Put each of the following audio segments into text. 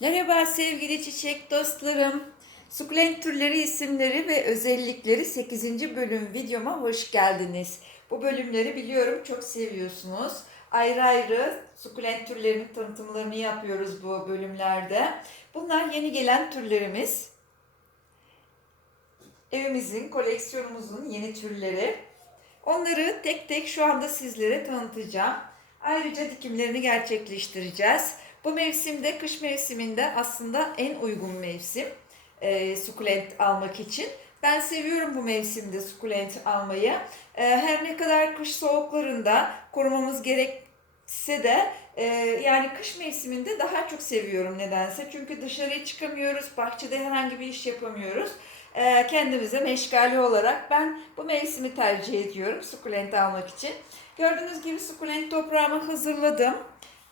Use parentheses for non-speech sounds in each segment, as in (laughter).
Merhaba sevgili çiçek dostlarım. Sukulent türleri, isimleri ve özellikleri 8. bölüm videoma hoş geldiniz. Bu bölümleri biliyorum çok seviyorsunuz. Ayrı ayrı sukulent türlerinin tanıtımlarını yapıyoruz bu bölümlerde. Bunlar yeni gelen türlerimiz. Evimizin, koleksiyonumuzun yeni türleri. Onları tek tek şu anda sizlere tanıtacağım. Ayrıca dikimlerini gerçekleştireceğiz. Bu mevsimde, kış mevsiminde aslında en uygun mevsim e, sukulent almak için. Ben seviyorum bu mevsimde sukulent almayı. E, her ne kadar kış soğuklarında korumamız gerekse de e, yani kış mevsiminde daha çok seviyorum nedense. Çünkü dışarıya çıkamıyoruz, bahçede herhangi bir iş yapamıyoruz. E, kendimize meşgale olarak ben bu mevsimi tercih ediyorum sukulent almak için. Gördüğünüz gibi sukulent toprağımı hazırladım.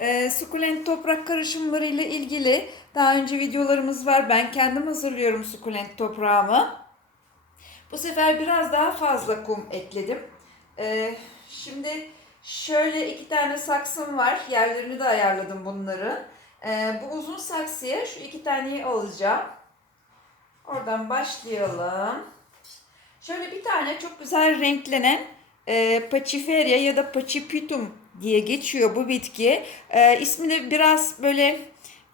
E, sukulent toprak karışımları ile ilgili daha önce videolarımız var. Ben kendim hazırlıyorum sukulent toprağımı. Bu sefer biraz daha fazla kum ekledim. E, şimdi şöyle iki tane saksım var. Yerlerini de ayarladım bunları. E, bu uzun saksıya şu iki taneyi alacağım. Oradan başlayalım. Şöyle bir tane çok güzel renklenen e, Pachiferia ya da Pachipitum diye geçiyor bu bitki. E, ismi de biraz böyle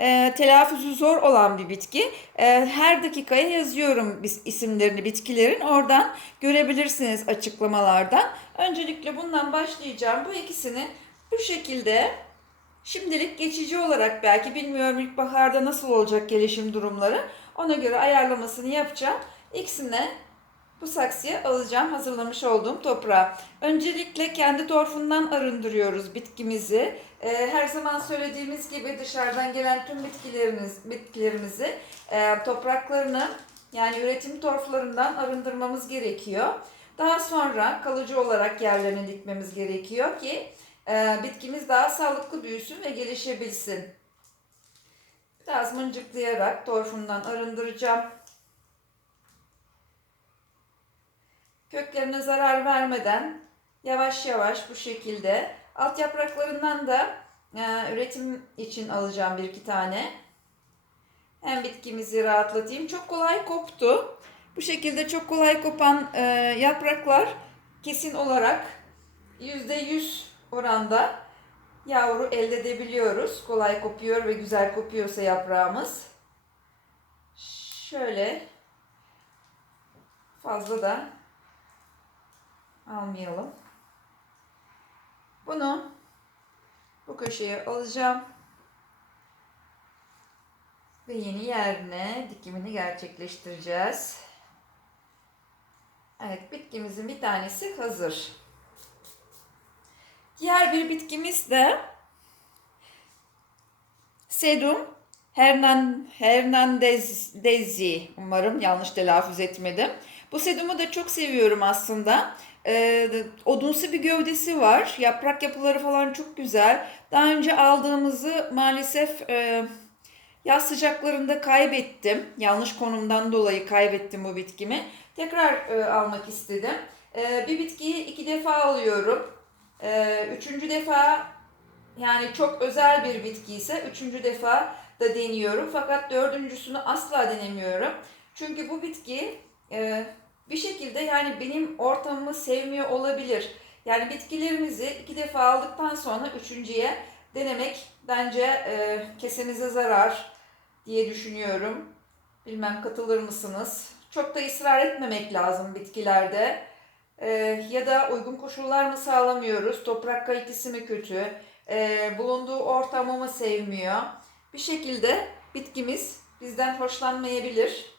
e, telaffuzu zor olan bir bitki. E, her dakikaya yazıyorum isimlerini bitkilerin. Oradan görebilirsiniz açıklamalardan. Öncelikle bundan başlayacağım. Bu ikisini bu şekilde şimdilik geçici olarak belki bilmiyorum ilkbaharda nasıl olacak gelişim durumları. Ona göre ayarlamasını yapacağım. İkisine bu saksıya alacağım hazırlamış olduğum toprağı. Öncelikle kendi torfundan arındırıyoruz bitkimizi. Ee, her zaman söylediğimiz gibi dışarıdan gelen tüm bitkilerimiz, bitkilerimizi e, topraklarını yani üretim torflarından arındırmamız gerekiyor. Daha sonra kalıcı olarak yerlerine dikmemiz gerekiyor ki e, bitkimiz daha sağlıklı büyüsün ve gelişebilsin. Biraz mıncıklayarak torfundan arındıracağım. Köklerine zarar vermeden yavaş yavaş bu şekilde alt yapraklarından da e, üretim için alacağım bir iki tane. Hem bitkimizi rahatlatayım. Çok kolay koptu. Bu şekilde çok kolay kopan e, yapraklar kesin olarak %100 oranda yavru elde edebiliyoruz. Kolay kopuyor ve güzel kopuyorsa yaprağımız. Şöyle fazla da almayalım. Bunu bu köşeye alacağım. Ve yeni yerine dikimini gerçekleştireceğiz. Evet bitkimizin bir tanesi hazır. Diğer bir bitkimiz de Sedum Hernan, Hernandezi. Umarım yanlış telaffuz etmedim. Bu sedumu da çok seviyorum aslında. Ee, odunsu bir gövdesi var. Yaprak yapıları falan çok güzel. Daha önce aldığımızı maalesef e, yaz sıcaklarında kaybettim. Yanlış konumdan dolayı kaybettim bu bitkimi. Tekrar e, almak istedim. E, bir bitkiyi iki defa alıyorum. E, üçüncü defa yani çok özel bir bitki ise üçüncü defa da deniyorum. Fakat dördüncüsünü asla denemiyorum. Çünkü bu bitki e, bir şekilde yani benim ortamımı sevmiyor olabilir. Yani bitkilerimizi iki defa aldıktan sonra üçüncüye denemek bence e, kesenize zarar diye düşünüyorum. Bilmem katılır mısınız? Çok da ısrar etmemek lazım bitkilerde. E, ya da uygun koşullar mı sağlamıyoruz? Toprak kalitesi mi kötü? E, bulunduğu ortamı mı sevmiyor? Bir şekilde bitkimiz bizden hoşlanmayabilir.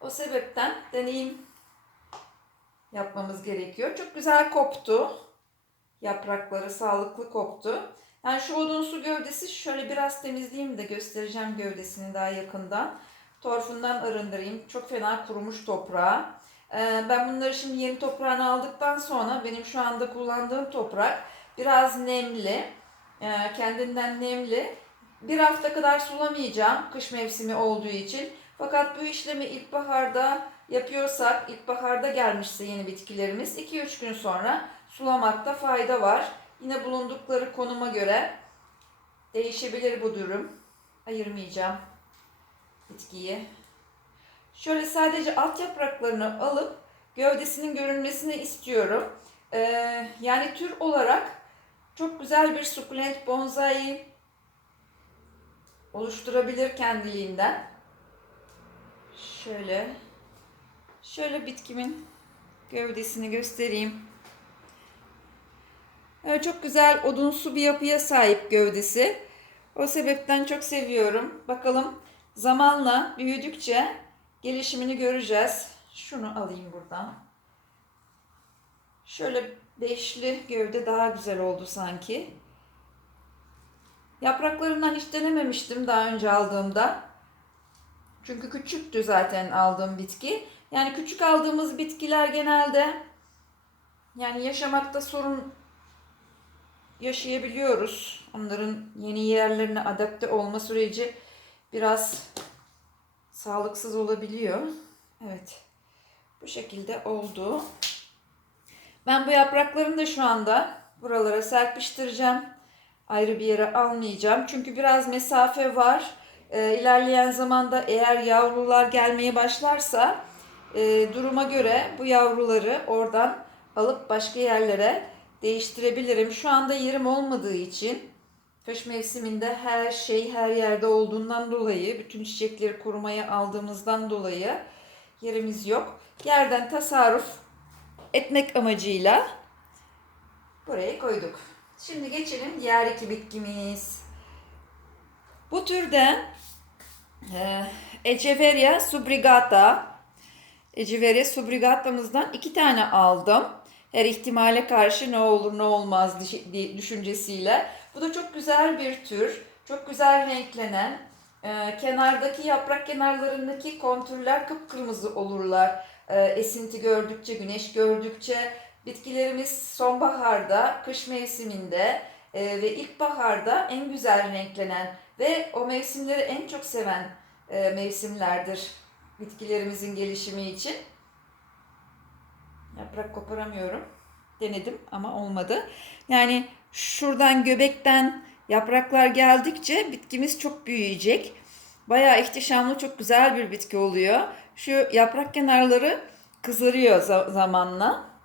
O sebepten deneyim yapmamız gerekiyor. Çok güzel koptu. Yaprakları sağlıklı koptu. Yani şu odunsu gövdesi şöyle biraz temizleyeyim de göstereceğim gövdesini daha yakından. Torfundan arındırayım. Çok fena kurumuş toprağı. Ee, ben bunları şimdi yeni toprağını aldıktan sonra benim şu anda kullandığım toprak biraz nemli. Ee, kendinden nemli. Bir hafta kadar sulamayacağım kış mevsimi olduğu için. Fakat bu işlemi ilkbaharda yapıyorsak, ilkbaharda gelmişse yeni bitkilerimiz 2-3 gün sonra sulamakta fayda var. Yine bulundukları konuma göre değişebilir bu durum. ayırmayacağım bitkiyi. Şöyle sadece alt yapraklarını alıp gövdesinin görünmesini istiyorum. Ee, yani tür olarak çok güzel bir sukulent bonsai oluşturabilir kendiliğinden. Şöyle şöyle bitkimin gövdesini göstereyim. Evet, çok güzel odunsu bir yapıya sahip gövdesi. O sebepten çok seviyorum. Bakalım zamanla büyüdükçe gelişimini göreceğiz. Şunu alayım buradan. Şöyle beşli gövde daha güzel oldu sanki. Yapraklarından hiç denememiştim daha önce aldığımda. Çünkü küçüktü zaten aldığım bitki. Yani küçük aldığımız bitkiler genelde yani yaşamakta sorun yaşayabiliyoruz. Onların yeni yerlerine adapte olma süreci biraz sağlıksız olabiliyor. Evet. Bu şekilde oldu. Ben bu yapraklarını da şu anda buralara serpiştireceğim. Ayrı bir yere almayacağım. Çünkü biraz mesafe var. Ee, ilerleyen zamanda eğer yavrular gelmeye başlarsa e, duruma göre bu yavruları oradan alıp başka yerlere değiştirebilirim. Şu anda yerim olmadığı için kış mevsiminde her şey her yerde olduğundan dolayı bütün çiçekleri korumaya aldığımızdan dolayı yerimiz yok. Yerden tasarruf etmek amacıyla buraya koyduk. Şimdi geçelim diğer iki bitkimiz. Bu türden e, Echeveria subrigata Echeveria subrigatamızdan iki tane aldım. Her ihtimale karşı ne olur ne olmaz düşüncesiyle. Bu da çok güzel bir tür. Çok güzel renklenen. E, kenardaki yaprak kenarlarındaki kontürler kıpkırmızı olurlar. E, esinti gördükçe, güneş gördükçe bitkilerimiz sonbaharda, kış mevsiminde e, ve ilkbaharda en güzel renklenen ve o mevsimleri en çok seven e, mevsimlerdir bitkilerimizin gelişimi için. Yaprak koparamıyorum. Denedim ama olmadı. Yani şuradan göbekten yapraklar geldikçe bitkimiz çok büyüyecek. Bayağı ihtişamlı, çok güzel bir bitki oluyor. Şu yaprak kenarları kızarıyor zamanla.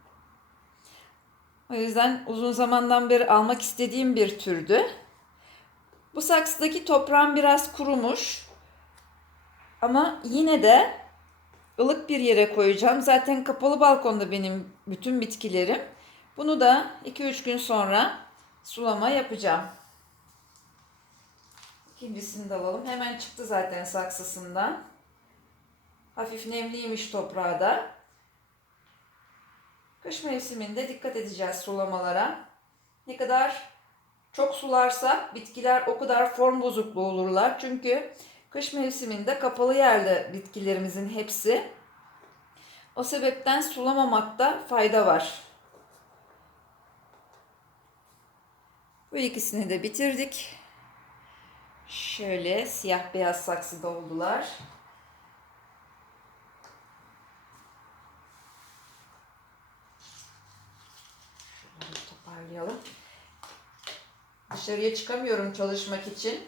O yüzden uzun zamandan beri almak istediğim bir türdü. Bu saksıdaki toprağım biraz kurumuş. Ama yine de ılık bir yere koyacağım. Zaten kapalı balkonda benim bütün bitkilerim. Bunu da 2-3 gün sonra sulama yapacağım. İkincisini de alalım. Hemen çıktı zaten saksısından. Hafif nemliymiş toprağı da. Kış mevsiminde dikkat edeceğiz sulamalara. Ne kadar çok sularsak bitkiler o kadar form bozukluğu olurlar. Çünkü kış mevsiminde kapalı yerde bitkilerimizin hepsi. O sebepten sulamamakta fayda var. Bu ikisini de bitirdik. Şöyle siyah beyaz saksıda oldular. Şöyle toparlayalım. Dışarıya çıkamıyorum çalışmak için.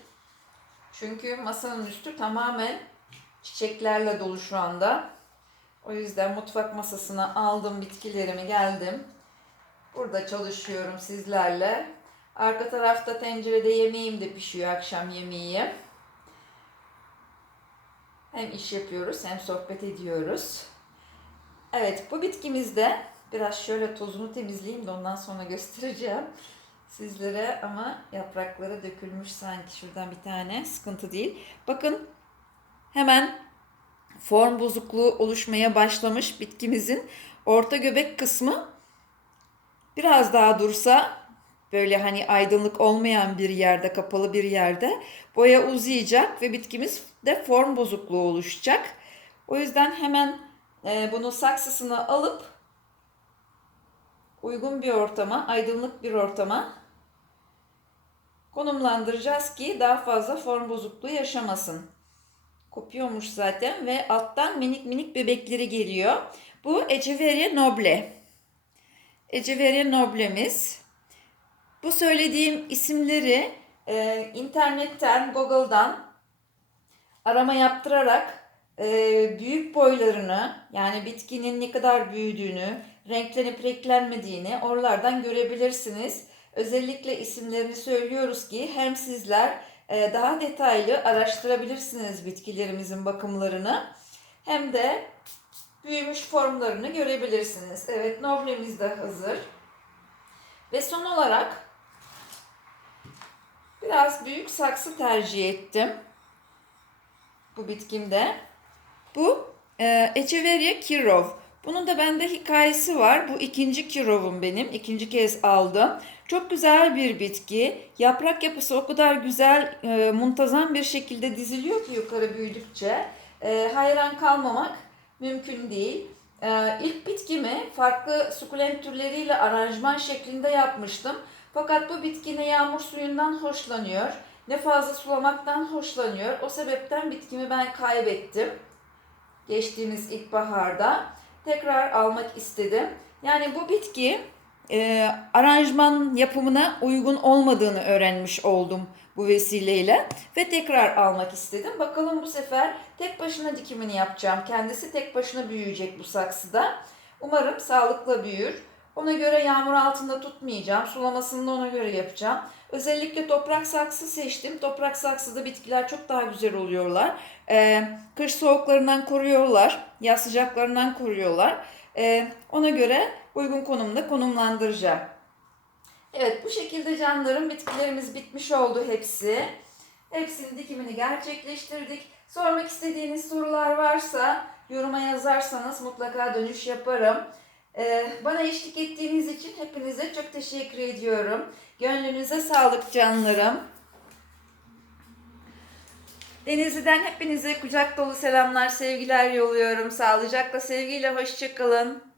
Çünkü masanın üstü tamamen çiçeklerle dolu şu anda. O yüzden mutfak masasına aldım bitkilerimi geldim. Burada çalışıyorum sizlerle. Arka tarafta tencerede yemeğim de pişiyor akşam yemeği. Hem iş yapıyoruz hem sohbet ediyoruz. Evet bu bitkimizde biraz şöyle tozunu temizleyeyim de ondan sonra (laughs) göstereceğim sizlere ama yaprakları dökülmüş sanki şuradan bir tane sıkıntı değil. Bakın hemen form bozukluğu oluşmaya başlamış bitkimizin orta göbek kısmı biraz daha dursa böyle hani aydınlık olmayan bir yerde, kapalı bir yerde boya uzayacak ve bitkimiz de form bozukluğu oluşacak. O yüzden hemen e, bunu saksısına alıp uygun bir ortama, aydınlık bir ortama konumlandıracağız ki daha fazla form bozukluğu yaşamasın. Kopuyormuş zaten ve alttan minik minik bebekleri geliyor. Bu Echeveria noble. Echeveria noble'miz. Bu söylediğim isimleri e, internetten, Google'dan arama yaptırarak e, büyük boylarını yani bitkinin ne kadar büyüdüğünü, renklenip renklenmediğini oralardan görebilirsiniz. Özellikle isimlerini söylüyoruz ki hem sizler e, daha detaylı araştırabilirsiniz bitkilerimizin bakımlarını hem de büyümüş formlarını görebilirsiniz. Evet, noblemiz de hazır. Ve son olarak biraz büyük saksı tercih ettim. Bu bitkimde. Bu e, Echeveria kirov. Bunun da bende hikayesi var. Bu ikinci kirovum benim. İkinci kez aldım. Çok güzel bir bitki. Yaprak yapısı o kadar güzel, e, muntazam bir şekilde diziliyor ki yukarı büyüdükçe. E, hayran kalmamak mümkün değil. E, ilk bitkimi farklı sukulent türleriyle aranjman şeklinde yapmıştım. Fakat bu bitki ne yağmur suyundan hoşlanıyor, ne fazla sulamaktan hoşlanıyor. O sebepten bitkimi ben kaybettim. Geçtiğimiz ilkbaharda tekrar almak istedim. Yani bu bitki e, aranjman yapımına uygun olmadığını öğrenmiş oldum bu vesileyle ve tekrar almak istedim. Bakalım bu sefer tek başına dikimini yapacağım. Kendisi tek başına büyüyecek bu saksıda. Umarım sağlıkla büyür. Ona göre yağmur altında tutmayacağım. Sulamasını da ona göre yapacağım. Özellikle toprak saksı seçtim. Toprak saksıda bitkiler çok daha güzel oluyorlar. Ee, kış soğuklarından koruyorlar. Yaz sıcaklarından koruyorlar. Ee, ona göre uygun konumda konumlandıracağım. Evet bu şekilde canlarım bitkilerimiz bitmiş oldu hepsi. Hepsinin dikimini gerçekleştirdik. Sormak istediğiniz sorular varsa yoruma yazarsanız mutlaka dönüş yaparım. Ee, bana eşlik ettiğiniz için hepinize çok teşekkür ediyorum. Gönlünüze sağlık canlarım. Denizli'den hepinize kucak dolu selamlar, sevgiler yolluyorum. Sağlıcakla, sevgiyle, hoşçakalın.